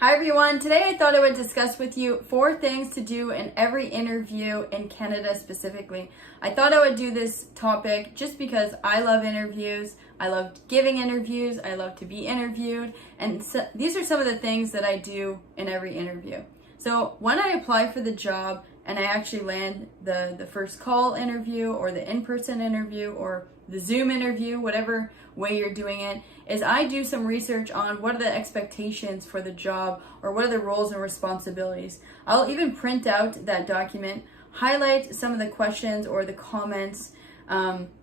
Hi everyone, today I thought I would discuss with you 4 things to do in every interview in Canada specifically. I thought I would do this topic just because I love interviews, I love giving interviews, I love to be interviewed, and these are some of the things that I do in every interview. So when I apply for the job and I actually land the first call interview or the in-person interview or the Zoom interview, whatever way you're doing it, is I do some research on what are the expectations for the job or what are the roles and responsibilities. I'll even print out that document, highlight some of the questions or the comments that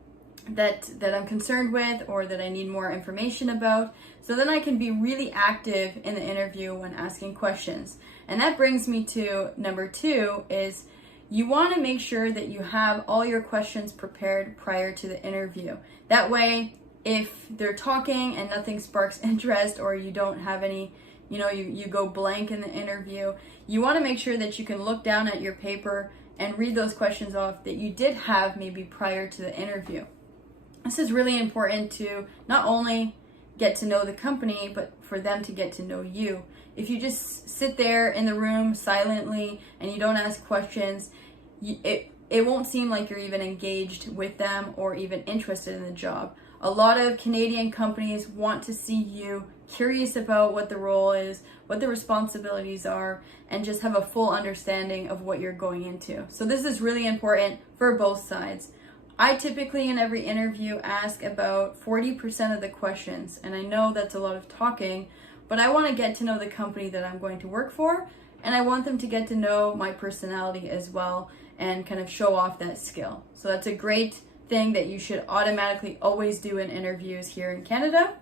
I'm concerned with or that I need more information about, so then I can be really active in the interview when asking questions. And that brings me to number 2 is you want to make sure that you have all your questions prepared prior to the interview. That way, if they're talking and nothing sparks interest or you don't have any, you go blank in the interview, you want to make sure that you can look down at your paper and read those questions off that you did have maybe prior to the interview. This is really important to not only get to know the company, but for them to get to know you. If you just sit there in the room silently and you don't ask questions, it won't seem like you're even engaged with them or even interested in the job. A lot of Canadian companies want to see you curious about what the role is, what the responsibilities are, and just have a full understanding of what you're going into. So this is really important for both sides. I typically in every interview ask about 40% of the questions, and I know that's a lot of talking, but I want to get to know the company that I'm going to work for, and I want them to get to know my personality as well and kind of show off that skill. So that's a great thing that you should automatically always do in interviews here in Canada.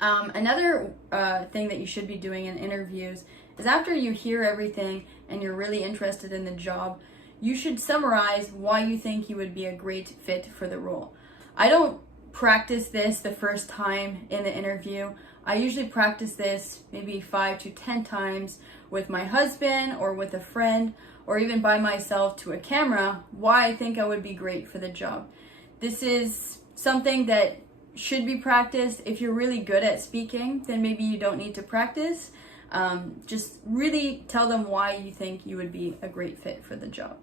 Another thing that you should be doing in interviews is after you hear everything and you're really interested in the job, you should summarize why you think you would be a great fit for the role. I don't practice this the first time in the interview. I usually practice this maybe 5 to 10 times with my husband or with a friend or even by myself to a camera, why I think I would be great for the job. This is something that should be practiced. If you're really good at speaking, then maybe you don't need to practice. Just really tell them why you think you would be a great fit for the job.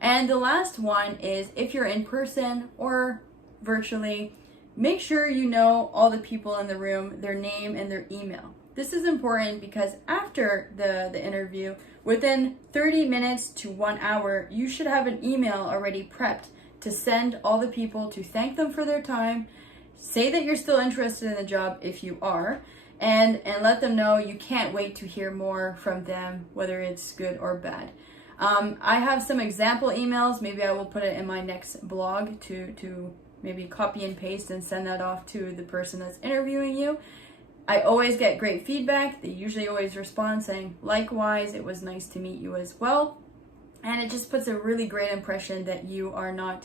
And the last one is if you're in person or virtually, make sure you know all the people in the room, their name and their email. This is important because after the interview, within 30 minutes to 1 hour, you should have an email already prepped to send all the people to thank them for their time, say that you're still interested in the job if you are, and let them know you can't wait to hear more from them, whether it's good or bad. I have some example emails. Maybe I will put it in my next blog to maybe copy and paste and send that off to the person that's interviewing you. I always get great feedback. They usually always respond saying, likewise, it was nice to meet you as well. And it just puts a really great impression that you are not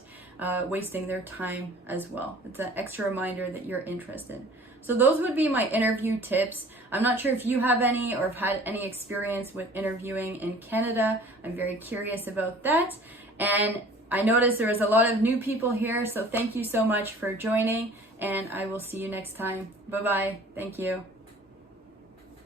wasting their time as well. It's an extra reminder that you're interested. So those would be my interview tips. I'm not sure if you have any or have had any experience with interviewing in Canada. I'm very curious about that. And I noticed there was a lot of new people here, so thank you so much for joining, and I will see you next time. Bye-bye. Thank you.